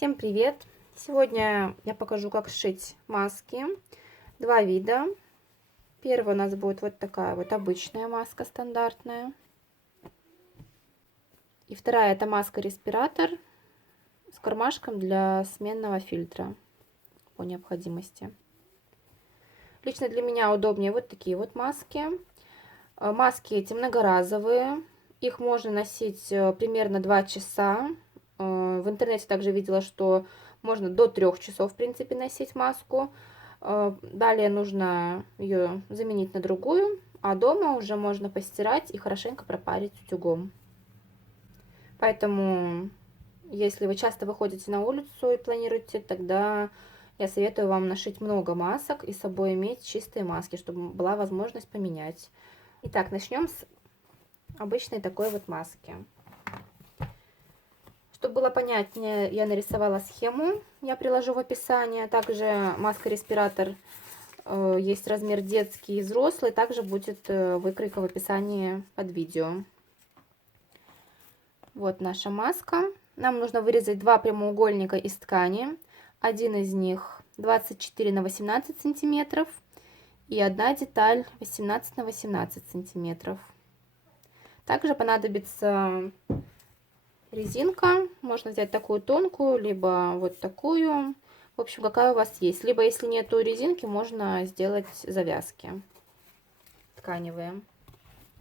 Всем привет! Сегодня я покажу, как сшить маски. Два вида. Первая у нас будет вот такая вот обычная маска стандартная. И вторая это маска-респиратор с кармашком для сменного фильтра по необходимости. Лично для меня удобнее вот такие вот маски. Маски эти многоразовые. Их можно носить примерно 2 часа. В интернете также видела, что можно до 3 часов, в принципе, носить маску. Далее нужно ее заменить на другую, а дома уже можно постирать и хорошенько пропарить утюгом. Поэтому, если вы часто выходите на улицу и планируете, тогда я советую вам нашить много масок и с собой иметь чистые маски, чтобы была возможность поменять. Итак, начнем с обычной такой вот маски. Чтобы было понятнее, я нарисовала схему, я приложу в описании. Также маска-респиратор есть размер детский и взрослый, также будет выкройка в описании под видео. Вот наша маска. Нам нужно вырезать два прямоугольника из ткани. Один из них 24 на 18 сантиметров и одна деталь 18 на 18 сантиметров. Также понадобится резинка. Можно взять такую тонкую, либо вот такую. В общем, какая у вас есть. Либо, если нету резинки, можно сделать завязки тканевые.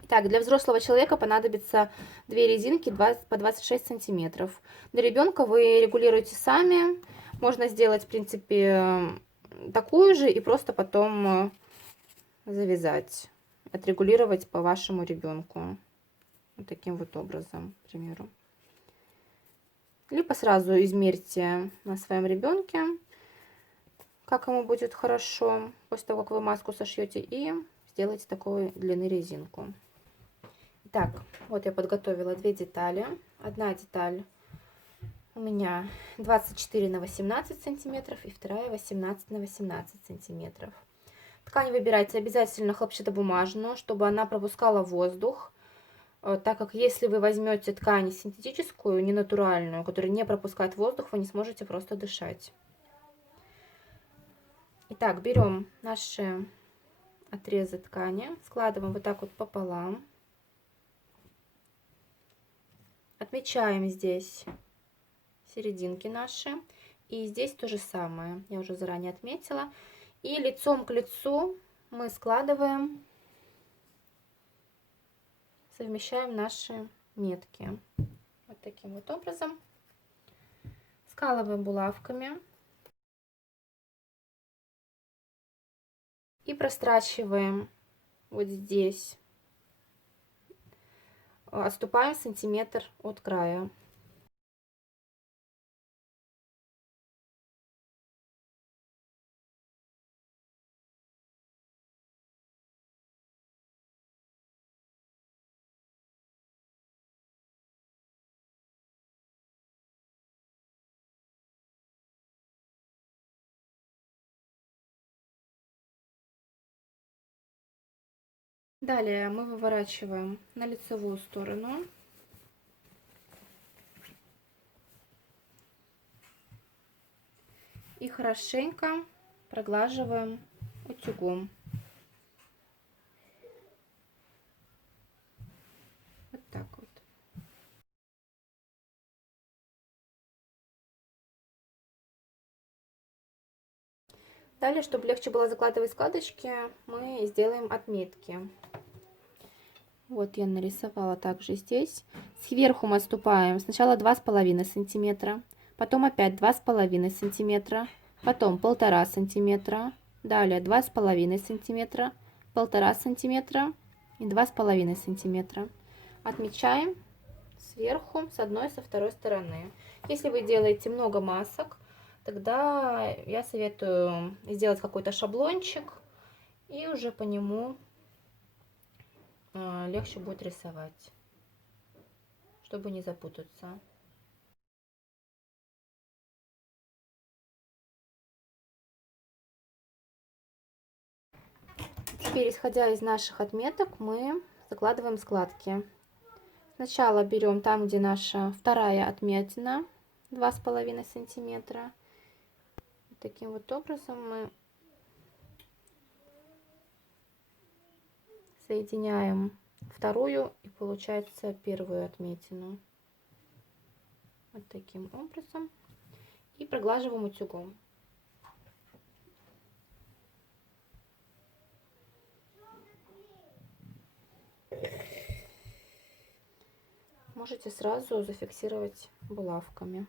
Так, для взрослого человека понадобится две резинки по 26 сантиметров. Для ребенка вы регулируете сами. Можно сделать, в принципе, такую же и просто потом завязать. Отрегулировать по вашему ребенку. Вот таким вот образом, к примеру. Либо сразу измерьте на своем ребенке, как ему будет хорошо, после того, как вы маску сошьете, и сделайте такой длины резинку. Итак, вот я подготовила две детали. Одна деталь у меня 24 на 18 сантиметров и вторая 18 на 18 сантиметров. Ткань выбирайте обязательно хлопчатобумажную, чтобы она пропускала воздух, так как если вы возьмете ткань синтетическую, ненатуральную, которая не пропускает воздух, вы не сможете просто дышать. Итак, берем наши отрезы ткани, складываем вот так вот пополам. Отмечаем здесь серединки наши. И здесь то же самое, я уже заранее отметила. И лицом к лицу мы складываем, совмещаем наши метки. Вот таким вот образом. Скалываем булавками. И прострачиваем вот здесь. Отступаем сантиметр от края. Далее мы выворачиваем на лицевую сторону. И хорошенько проглаживаем утюгом. Вот так вот. Далее, чтобы легче было закладывать складочки, мы сделаем отметки. Вот я нарисовала также здесь. Сверху мы отступаем сначала 2,5 сантиметра, потом опять 2,5 сантиметра, потом 1,5 сантиметра, далее 2,5 сантиметра, 1,5 сантиметра и 2,5 сантиметра. Отмечаем сверху с одной и со второй стороны. Если вы делаете много масок, тогда я советую сделать какой-то шаблончик и уже по нему легче будет рисовать, чтобы не запутаться. Теперь, исходя из наших отметок, мы закладываем складки. Сначала берем там, где наша вторая отметина, 2,5 сантиметра. Таким вот образом мы соединяем вторую и получается первую отметину. Вот таким образом. И проглаживаем утюгом. Можете сразу зафиксировать булавками.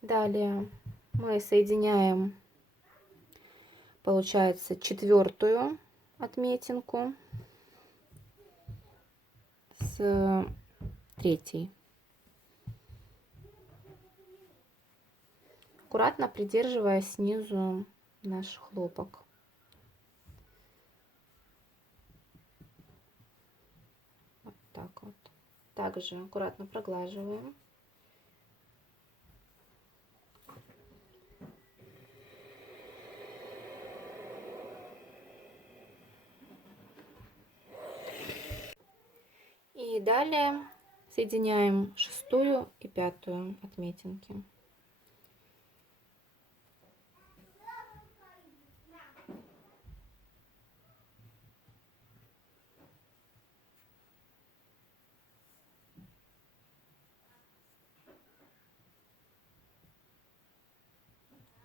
Далее мы соединяем, получается, четвертую отметинку с третьей. Аккуратно придерживая снизу наш хлопок. Вот так вот. Также аккуратно проглаживаем. И далее соединяем шестую и пятую отметинки.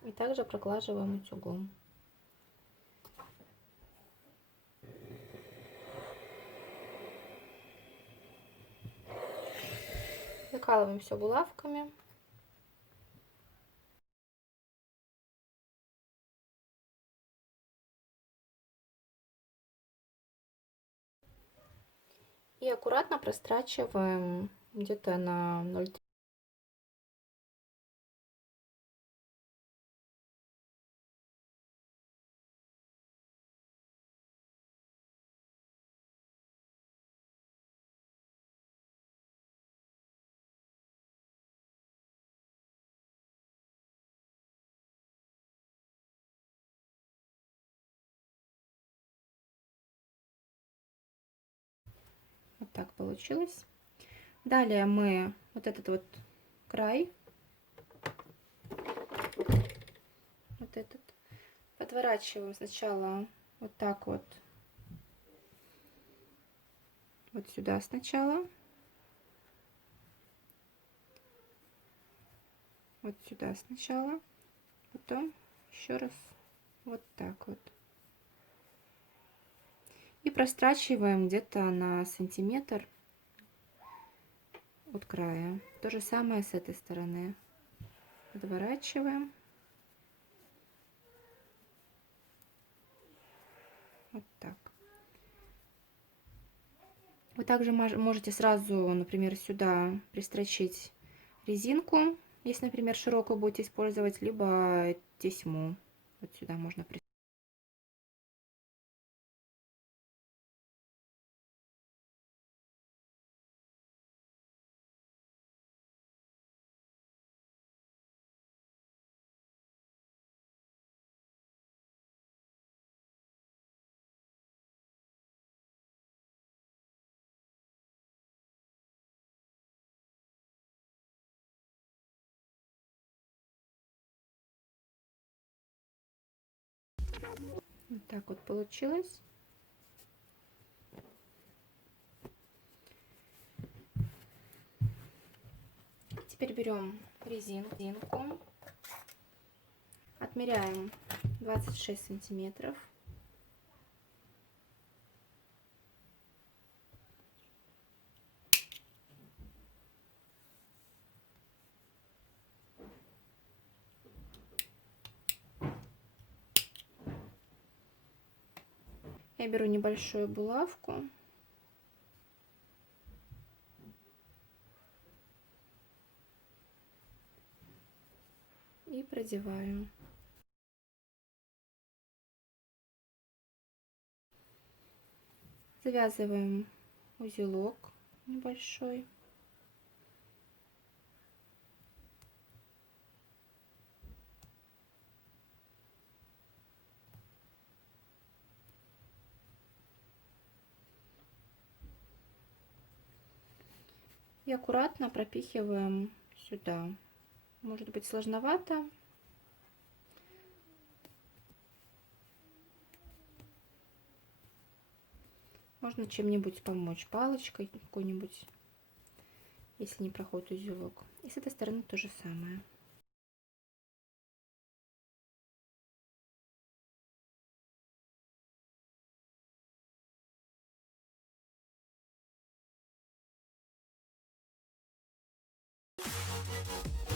И также проглаживаем утюгом. Закалываем все булавками. И аккуратно прострачиваем где-то на 0,3. Вот так получилось. Далее мы вот этот вот край, вот этот, подворачиваем сначала вот так вот сюда сначала, вот сюда сначала, потом еще раз вот так вот. И прострачиваем где-то на сантиметр от края. То же самое с этой стороны. Подворачиваем. Вот так. Вы также можете сразу, например, сюда пристрочить резинку, если, например, широкую будете использовать, либо тесьму. Вот сюда можно пристрочить. Вот так вот получилось. Теперь берем резинку, отмеряем 26 сантиметров. Я беру небольшую булавку. И продеваю. Завязываем узелок небольшой. И аккуратно пропихиваем сюда. Может быть сложновато. Можно чем-нибудь помочь, палочкой какой-нибудь, если не проходит узелок. И с этой стороны то же самое.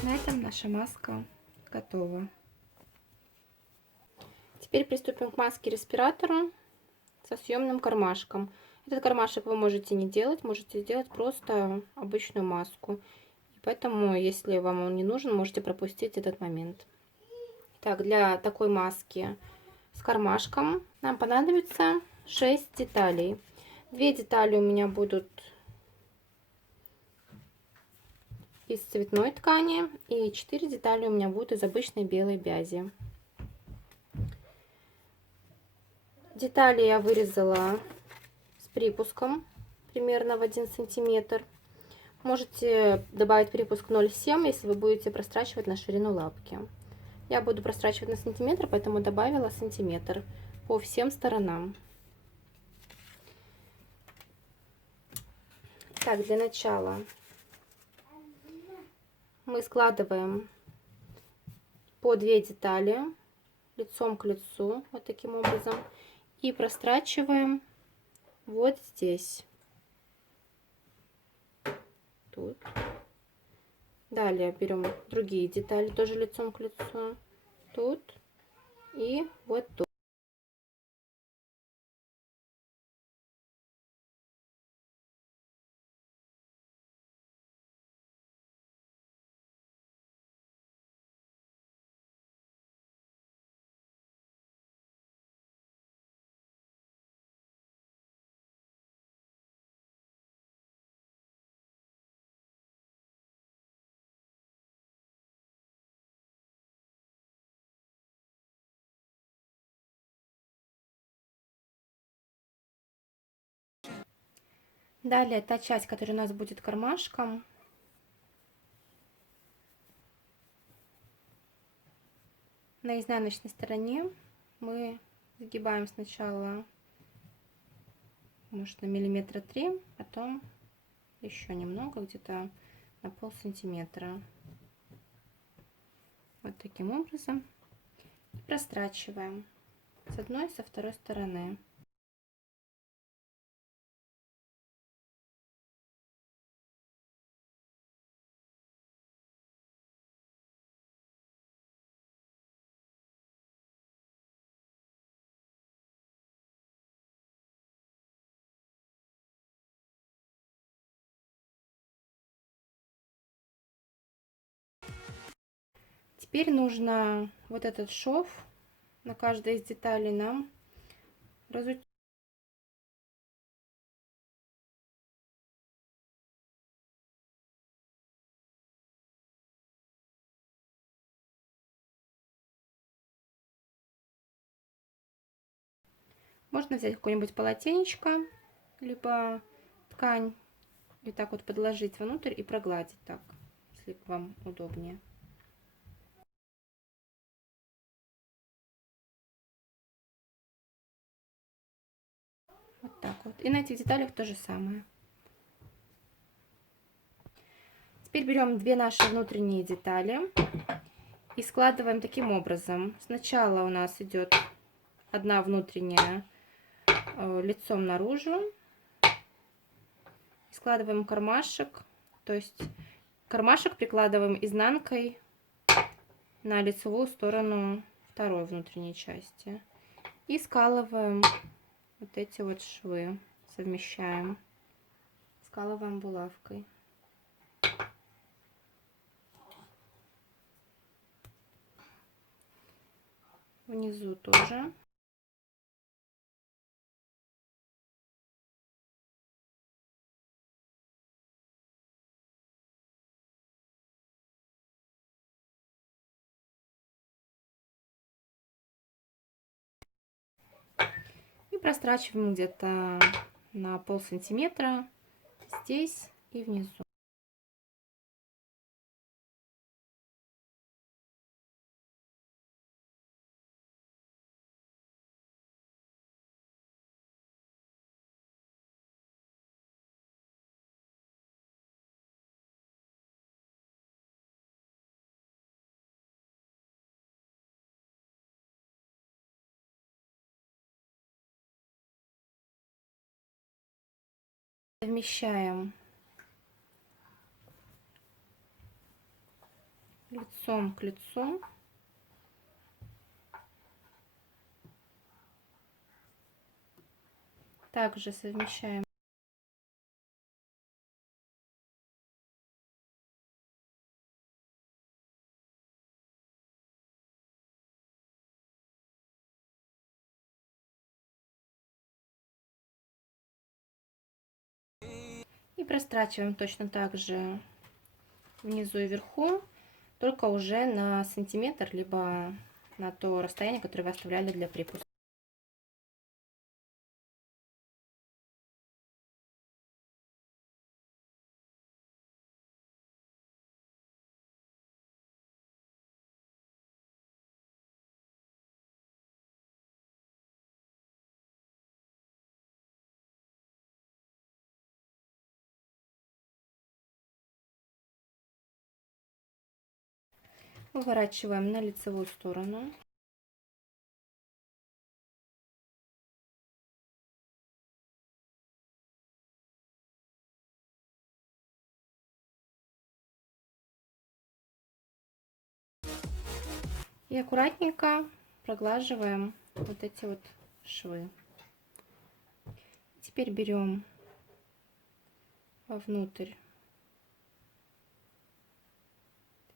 На этом наша маска готова. Теперь приступим к маске-респиратору со съемным кармашком. Этот кармашек вы можете не делать, можете сделать просто обычную маску. Поэтому, если вам он не нужен, можете пропустить этот момент. Так, для такой маски с кармашком нам понадобится 6 деталей. 2 детали у меня будут из цветной ткани, и 4 детали у меня будут из обычной белой бязи. Детали я вырезала с припуском примерно в 1 сантиметр. Можете добавить припуск 0,7, если вы будете прострачивать на ширину лапки. Я буду прострачивать на сантиметр, поэтому добавила сантиметр по всем сторонам. Так, для начала мы складываем по 2 детали лицом к лицу, вот таким образом, и прострачиваем вот здесь. Тут. Далее берем другие детали, тоже лицом к лицу, тут и вот тут. Далее та часть, которая у нас будет кармашком, на изнаночной стороне мы загибаем сначала, может, на миллиметра 3, потом еще немного, где-то на полсантиметра. Вот таким образом. И прострачиваем с одной и со второй стороны. Теперь нужно вот этот шов на каждой из деталей нам разутянуть. Можно взять какое-нибудь полотенечко, либо ткань, и так вот подложить внутрь и прогладить так, если вам удобнее. Вот так вот. И на этих деталях то же самое. Теперь берем 2 наши внутренние детали и складываем таким образом. Сначала у нас идет одна внутренняя лицом наружу. Складываем кармашек, то есть кармашек прикладываем изнанкой на лицевую сторону второй внутренней части. И скалываем вот эти вот швы, совмещаем. Скалываем булавкой. Внизу тоже. И прострачиваем где-то на полсантиметра здесь и внизу. Совмещаем лицом к лицу. Также совмещаем и прострачиваем точно так же внизу и вверху, только уже на сантиметр, либо на то расстояние, которое вы оставляли для припуска. Выворачиваем на лицевую сторону. И аккуратненько проглаживаем вот эти вот швы. Теперь берем вовнутрь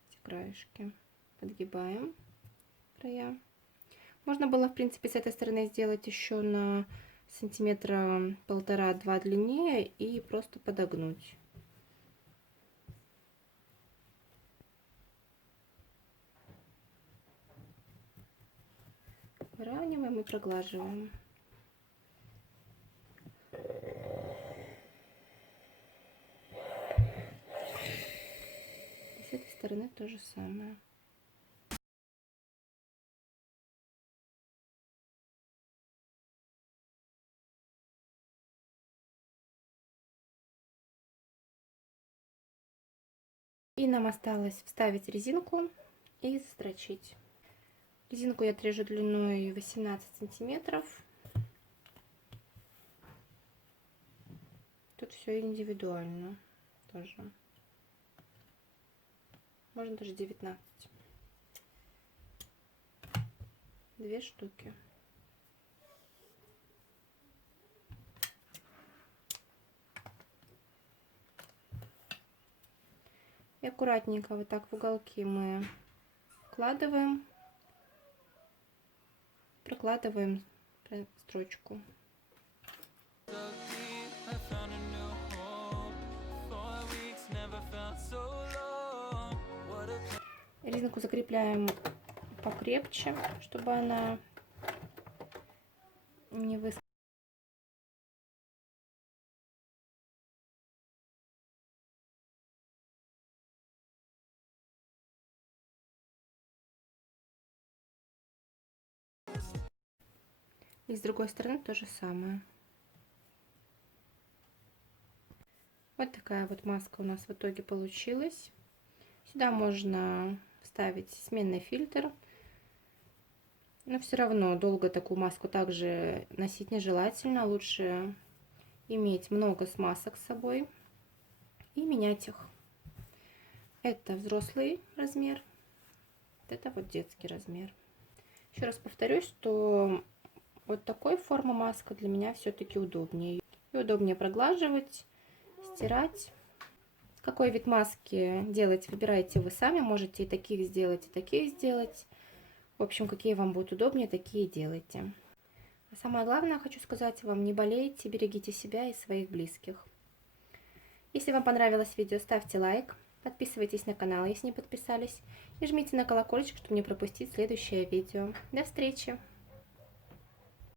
эти краешки, подгибаем края. Можно было, в принципе, с этой стороны сделать еще на сантиметра полтора-два длиннее и просто подогнуть. Выравниваем и проглаживаем. И с этой стороны то же самое. И нам осталось вставить резинку и застрочить. Резинку я отрежу длиной 18 сантиметров. Тут все индивидуально тоже. Можно даже 19. 2 штуки. И аккуратненько вот так в уголки мы вкладываем, прокладываем строчку. Резинку закрепляем покрепче, чтобы она не выскочила. И с другой стороны то же самое. Вот такая вот маска у нас в итоге получилась. Сюда можно вставить сменный фильтр. Но все равно долго такую маску также носить нежелательно. Лучше иметь много смазок с собой и менять их. Это взрослый размер, это вот детский размер. Еще раз повторюсь, что вот такой формы маска для меня все-таки удобнее. И удобнее проглаживать, стирать. Какой вид маски делать, выбирайте вы сами. Можете и таких сделать, и таких сделать. В общем, какие вам будут удобнее, такие делайте. А самое главное, хочу сказать вам, не болейте, берегите себя и своих близких. Если вам понравилось видео, ставьте лайк, подписывайтесь на канал, если не подписались, и жмите на колокольчик, чтобы не пропустить следующее видео. До встречи!